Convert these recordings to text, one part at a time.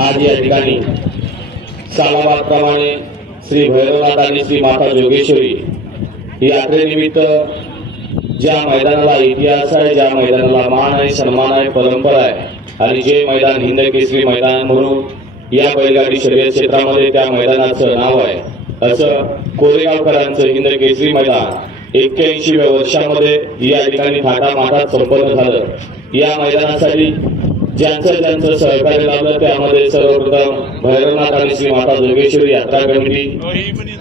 आज या ठिकाणी सालाबादप्रमाणे श्री भैरवनाथ आणि श्री माता जोगेश्वरी यात्रेनिमित्त ज्या मैदानाला इतिहास आहे, ज्या मैदानाला मान आहे, सन्मान आहे, परंपरा आहे आणि जे मैदान हिंद केसरी मैदान म्हणून या बैलगाडी शर्यत क्षेत्रामध्ये त्या मैदानाचं नाव आहे, असं कोरेगावकरांचं हिंद केसरी मैदान 81व्या वर्षामध्ये या ठिकाणी थाटामाटात संपन्न झालं। या मैदानासाठी ज्यांचं सहकार्य लाभलं त्यामध्ये सर्वप्रथम भैरवनाथ आणि श्री माता जोगेश्वरी यात्रा कमिटी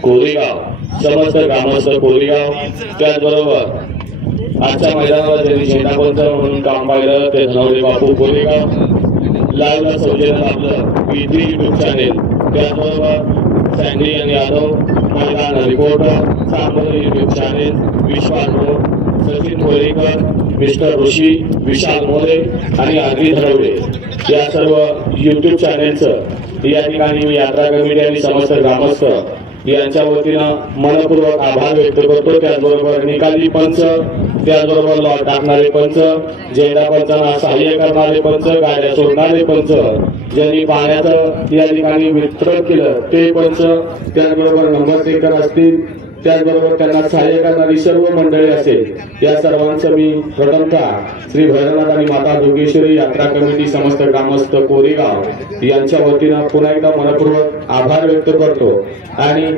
कोरेगाव, समस्त ग्रामस्थ कोरेगाव, त्याचबरोबर आजच्या मैदानाला ज्यांनी झेंडापंच म्हणून काम पाहिलं ते धनवडे बापू कोरेगाव, लाईव्हला सौजन्य लाभलं V3 यूट्यूब चॅनेल, त्याचबरोबर सँडी आणि यादव मैदान रिपोर्टर, सांबोली यूट्यूब चॅनेल, विश्वास रोड, सचिन कोरेकर, मिस्टर ऋषी, विशाल मोरे आणि आरवी धनवडे या सर्व यूट्यूब चॅनेलचं या ठिकाणी मी यात्रा कमिटी आणि समस्त ग्रामस्थ यांच्या वतीनं मनपूर्वक आभार व्यक्त करतो। त्याचबरोबर निकाली पंच, त्याचबरोबर लॉट टाकणारे पंच, झेंडा पंचांना सहाय्य करणारे पंच, गाड्या सोडणारे पंच, ज्यांनी पाण्याचं या ठिकाणी वितरण केलं ते पंच, त्याचबरोबर नंबर टेकर असतील, त्याचबरोबर त्यांना सहाय्य करणारी सर्व मंडळी असेल, या सर्वांचं मी प्रथमतः श्री भैरवनाथ आणि माता जोगेश्वरी यात्रा कमिटी समस्त ग्रामस्थ कोरेगाव यांच्या वतीनं पुन्हा एकदा मनपूर्वक आभार व्यक्त करतो। आणि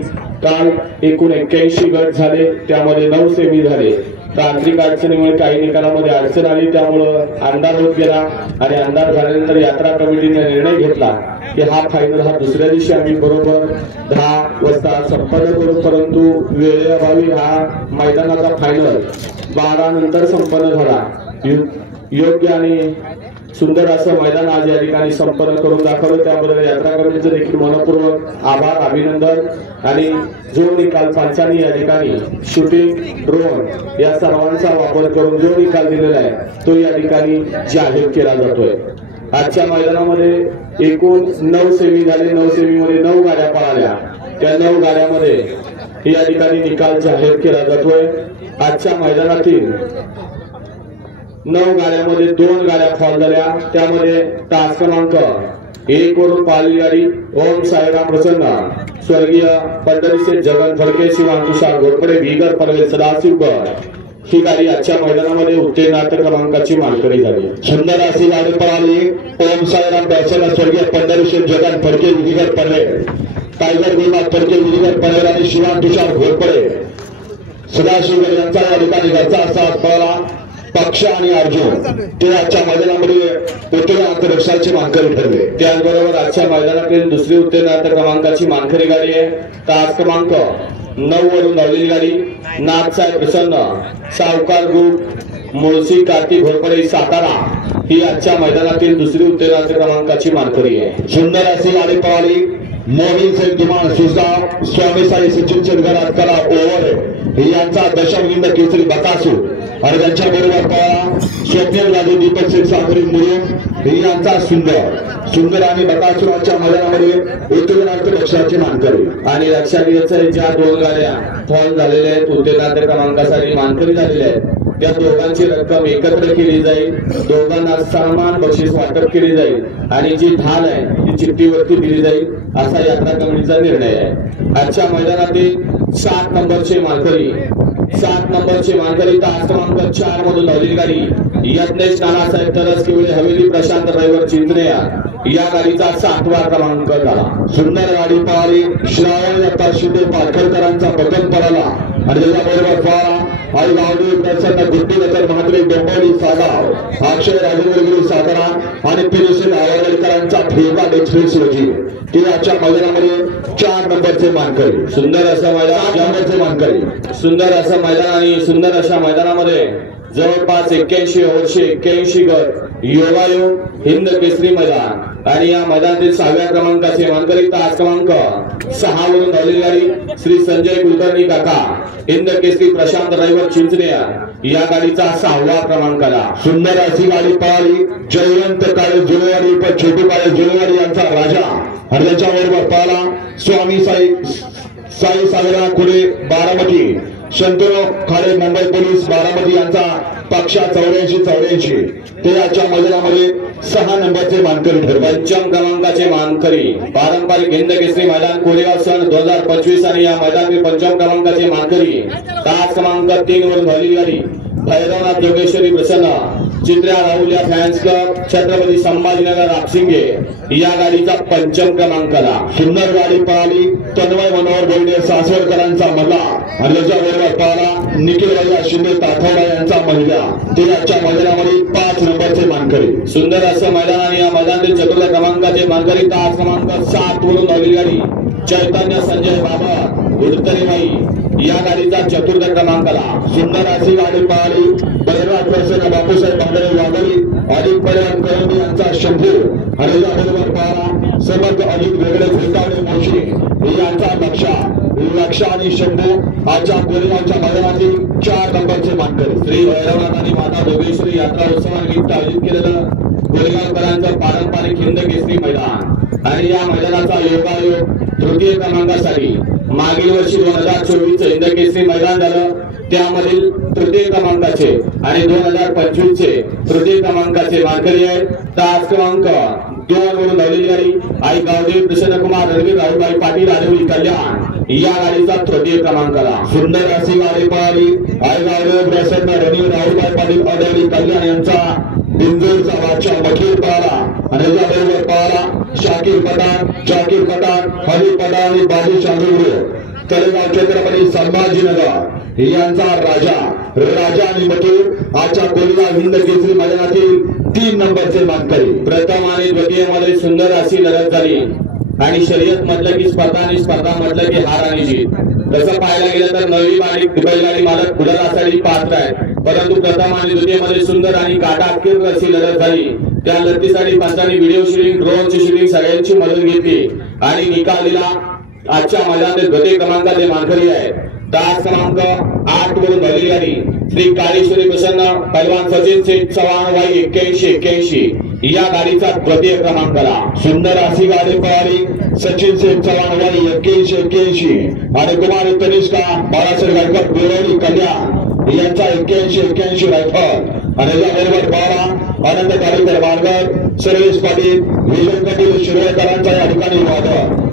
काल एकूण 81 गट झाले, त्यामध्ये 9 सेमी झाले। तांत्रिक अडचणीमुळे काही निकालामध्ये अडचण आली, त्यामुळं अंधार होत गेला आणि अंधार झाल्यानंतर यात्रा कमिटीने निर्णय घेतला की हा फायनल हा दुसऱ्या दिवशी आम्ही बरोबर 10 वाजता संपन्न करू, परंतु वेळेअभावी हा मैदानाचा फायनल 12 नंतर संपन्न झाला। योग्य आणि सुंदर असं मैदान आज या ठिकाणी संपन्न करून दाखवलं, त्याबद्दल यात्रा कमिटीचं देखील मनपूर्वक आभार, अभिनंदन। आणि जो निकाल पंचांनी या ठिकाणी शूटिंग, ड्रोन या सर्वांचा वापर करून जो निकाल दिलेला आहे तो या ठिकाणी जाहीर केला जातोय। आजच्या मैदानामध्ये एकूण 9 सेमी झाले, 9 सेमीमध्ये 9 गाड्या पळाल्या, त्या 9 गाड्यामध्ये या ठिकाणी निकाल जाहीर केला जातोय। आजच्या मैदानातील 9 गाड्यामध्ये 2 गाड्या फॉल झाल्या, त्यामध्ये तास क्रमांक 1 वरून पाहिली गाडी ओम साईराम प्रसन्न, स्वर्गीय पंढरीशेठ जगन फडके, शिवान तुषार घोरपडे, भीगर परवेश सदाशिवगड ही गाडी आजच्या मैदानामध्ये उत्तीर्ण क्रमांकाची मानकरी झाली। सुंदर अशी गाडी पळाली ओम साईराम प्रसन्न, स्वर्गीय पंढरीशेठ जगन फडके, भीगर परवेश, टायगर गुरुनाथ फडके, भीगर परवेश आणि शिवान तुषार घोरपडे सदाशिवगड यांचा या ठिकाणी घरचा साथ पळाला। पक्ष आणि अर्जुन ते आजच्या मैदानामध्ये उत्तीर्ण अंतरिक्षाची मानकरी ठरले। त्याचबरोबर आजच्या मैदानातील दुसरी उत्तीर्ण क्रमांकाची मानकरी गाडी आहे तास क्रमांक 9 वरून धावलेली गाडी नाथसाहेब प्रसन्न, सावकार ग्रुप, मुळशी, कार्तिक घोरपडे, सातारा ही आजच्या मैदानातील दुसरी उत्तीर्ण क्रमांकाची मानकरी आहे। सुंदर अशी गाडी पळाली मोहिन साहेब दिमान सुसा, स्वामी साई सचिन शेटकर अटकला ओव्हर यांचा दशम हिंद केसरी बकासू आणि त्यांच्या बरोबर पळाला स्वप्नील राजू, दीपक शेठ साखरी मुरुम यांचा सुंदर आणि बकासुराच्या मैदानामध्ये उत्तीर्ण पक्षाची मानकरी। आणि लक्षात घ्यायचं ज्या 2 गाड्या फॉल झालेल्या आहेत, उत्तीर्ण क्रमांकासाठी मानकरी झालेल्या आहेत, त्या दोघांची रक्कम एकत्र केली जाईल, दोघांना सन्मान बक्षीस वाटप केली जाईल आणि जी ढाल आहे ती चिठ्ठीवरती दिली जाईल असा यात्रा कमिटीचा निर्णय आहे। आजच्या मैदानातील 7 नंबरचे मानकरी तास क्रमांक 4 मधून धावलेली गाडी यज्ञेश नानासाहेब तरस किवळे, हवेली प्रशांत ड्रायव्हर चिंचनेया या गाडीचा 7वा क्रमांक झाला। सुंदर गाडी पळाली श्रावण दत्ता शिंदे पालखरकरांचा बदल पळाला आणि त्याच्याबरोबर पळाला आई गावडी प्रसन्न, गुड्डीनगर महात्रे, डोंबिवली, सागाव, अक्षय राजेंद्रगिरी सातारा आणि पिरुसेन आवाडकरांचा फेमस एक्सप्रेस रोजी ते आजच्या मैदानामध्ये 4 नंबरचे मानकरी। सुंदर असं मैदान, 4 नंबरचे मानकरी, सुंदर असं मैदान आणि सुंदर अशा मैदानामध्ये जवळपास 81 वर्षे 81 गट योगायोग हिंद केसरी मैदान आणि या मैदानातील 6व्या क्रमांकाचे मानकरी तास क्रमांक 6 वरून धावलेली गाडी श्री संजय कुलकर्णी काका, हिंद केसरी प्रशांत ड्रायव्हर चिंचनेया या गाडीचा 6वा क्रमांक आला। सुंदर अशी गाडी पळाली जयवंत काळे जुनेवाडी व छोटू काळे जुनेवाडी यांचा राजा आणि त्याच्याबरोबर पळाला स्वामी साई सागरा खुले बारामती, शंतनू खाडे मुंबई पोलीस बारामती यांचा पक्षा 84-84 ते आजच्या मैदानामध्ये 6 नंबरचे मानकरी ठरले. पंचम क्रमांकाचे मानकरी पारंपरिक हिंद केसरी मैदान कोरेगाव सन 2025 आणि या मैदानातील पंचम क्रमांकाचे मानकरी तास क्रमांक 3 वरून झालेली गाडी भैरवनाथ जोगेश्वरी प्रसन्न चित्र्या राहुल या फॅन्स क्लब छत्रपती संभाजीनगर रापसिंगे या गाडीचा पंचम क्रमांकाला. सुंदर गाडी पळाली. तन्मय मनोहर बोलणे सासवडकरांचा मल्ला आणि त्याच्याबरोबर पळाला निखिल राजा शिंदे ताठवडा यांचा महिला. ते आजच्या मैदानामध्ये 5 नंबरचे मानकरी. सुंदर असं मैदान आणि या मैदानातील चतुर्थ क्रमांकाचे मानकरी तास क्रमांक 7 वरून झालेली गाडी चैतन्य संजय बाबा उडतरेबाई या गाडीचा चतुर्थ क्रमांकाला. सुंदर अशी गाडी पळाली. बलराज प्रसन्न बापूसाहेब बांगडे वाघरी अधिक परिणाम करून यांचा शंभू आणि त्याबरोबर पळाला समर्थ अजित वेगळे फुलकावडे मोशी यांचा लक्ष आणि शंभू आजच्या कोरेगावच्या मैदानातील 4 नंबरचे मानकरी. श्री भैरवनाथ आणि माता जोगेश्वरी यात्रा उत्सवानिमित्त आयोजित केलेलं कोरेगावकरांचं पारंपरिक हिंद केसरी मैदान आणि या मैदानाचा योगायोग तृतीय क्रमांकासाठी मागील वर्षी 2024 हिंद केसरी मैदान झालं. त्यामधील तृतीय क्रमांकाचे आणि 2025 चे तृतीय क्रमांकाचे मानकरी आहेत. तास क्रमांक 2 वरून धावलेली गाडी आई गावदेव प्रसन्नकुमार रणवीर राहुलभाई पाटील आडवली कल्याण या गाडीचा तृतीय क्रमांकाला. सुंदर अशी गाडी पळाली. आई गावदेव प्रसन्न रणवीर राहुलभाई पाटील आडवली कल्याण यांचा बिंदूरचा बादशाह वकील पळाला आणि त्याबरोबर पळाला शाकीर पठाण हरी पठाण आणि बाबू चांदुर्वे तळेगाव छत्रपती संभाजीनगर यांचा राजा आणि मथुर आजच्या कोरेगाव हिंद केसरी मैदानातील 3 नंबरचे मानकरी. प्रथम आणि द्वितीय मध्ये सुंदर अशी लढत झाली आणि शर्यत म्हटलं की स्पर्धा म्हटलं की हार आणि जीत. तसं पाहायला गेलं तर नवी बैलगाडी मालक गुलालासाठी पात्र आहेत, परंतु प्रथम आणि द्वितीय मध्ये सुंदर आणि काटाकीर अशी लढत झाली. त्या लढतीसाठी पंचांनी व्हिडिओ शूटिंग ड्रोनची शूटिंग सगळ्यांची मदत घेतली आणि निकाल दिला. आजच्या मैदानातील द्वितीय क्रमांकाचे मानकरी आहेत. तास क्रमांक 8 वरून झालेली गाडी श्री काळेश्वरी प्रसन्न पैलवान सचिन सिंग चव्हाण वाई 81-81 या गाडीचा द्वितीय क्रमांकाला. सुंदर अशी गाडी पळाली. सचिन सिंग चव्हाण वाई 81-81 आणि कुमारी तनिष्का बाळासाहेब गायकवाड गोरवली कल्याण यांचा 81-81 रायफल आणि त्याबरोबर 12 आनंद काळेकर मार्गर सुरेश पाटील विजय पाटील शिरोळकरांचा या ठिकाणी वादळ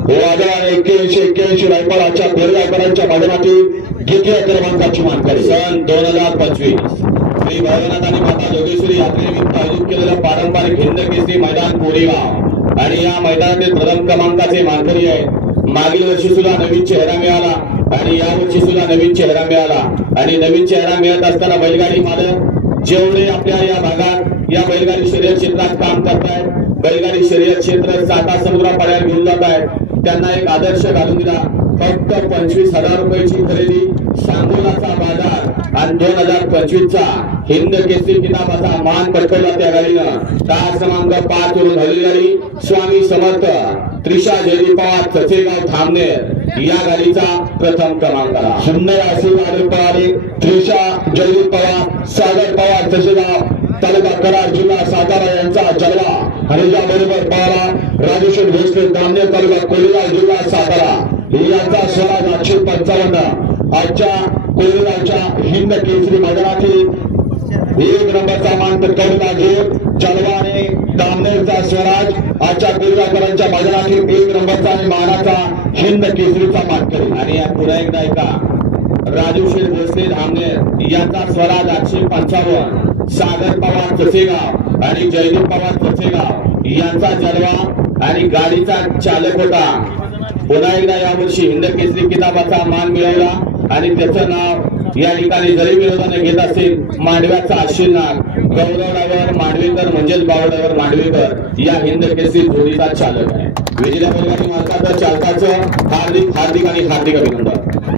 आणि 81-81 रायफल आजच्या कोरेगावकरांच्या मैदानातील द्वितीय क्रमांकाची मानकरी. सन 2025 श्री भैरवनाथ आणि माता जोगेश्वरी यात्रेनिमित्त आयोजित केलेलं पारंपरिक हिंद केसरी मैदान कोरेगाव आणि या मैदानातील प्रथम क्रमांकाचे मानकरी आहेत. मागील वर्षी सुद्धा नवीन चेहरा मिळाला आणि या वर्षी सुद्धा नवीन चेहरा मिळाला आणि नवीन चेहरा मिळत असताना बैलगाडी मालक जेवढे आपल्या या भागात या बैलगाडी शर्यत क्षेत्रात काम करतायत, बैलगाडी शर्यत क्षेत्र साता समुद्रा पाड्यावर घेऊन जात आहेत, त्यांना एक आदर्श घालून दिला. फक्त 25,000 रुपयाची खरेदी, सांगोलाचा बाजार आणि 2025 चा हिंद केसरी किताबाचा मान पटकवला त्या गाडीनं. तास क्रमांक 5 वरून झालेली गाडी स्वामी समर्थ त्रिशा जयदीप पवार चचेगाव थांबनेर या गाडीचा प्रथम क्रमांकाला. सुंदर अशी गाडी पळाली. त्रिशा जयदीप पवार सागर पवार चचेगाव तालुका कराड जिल्हा सातारा यांचा जलवा आणि त्याबरोबर पळाला राजेश्वर भोसले दामनेर तालुका कोरेगाव जिल्हा सातारा यांचा स्वराज 855 आजच्या कोरेगावच्या हिंद केसरी मैदानातील 1 नंबरचा मान पटकावला. जो जलवाने दामनेरचा स्वराज आजच्या कोरेगावकरांच्या मैदानातील 1 नंबरचा आणि मानाचा हिंद केसरीचा मानकरी. आणि या पुन्हा एकदा ऐका राजेश्वर भोसले धामनेर यांचा स्वराज 855, सागर पवार चचेगाव आणि जयदीप पवार चचेगाव यांचा जलवा आणि गाडीचा चालक होता. पुन्हा एकदा यावर्षी हिंद केसरी किताबाचा मान मिळवला आणि त्याचं नाव या ठिकाणी जरी विरोधाने घेत असेल मांडव्याचा आशीर्वाद गौरव ड्रायव्हर मांडवेकर म्हणजेच बाव ड्रायव्हर मांडवेकर या हिंद केसरी जोडीचा चालक आहे. विजेता बैलगाडी मालकाचं चालकाचं हार्दिक आणि हार्दिक अभिनंदन.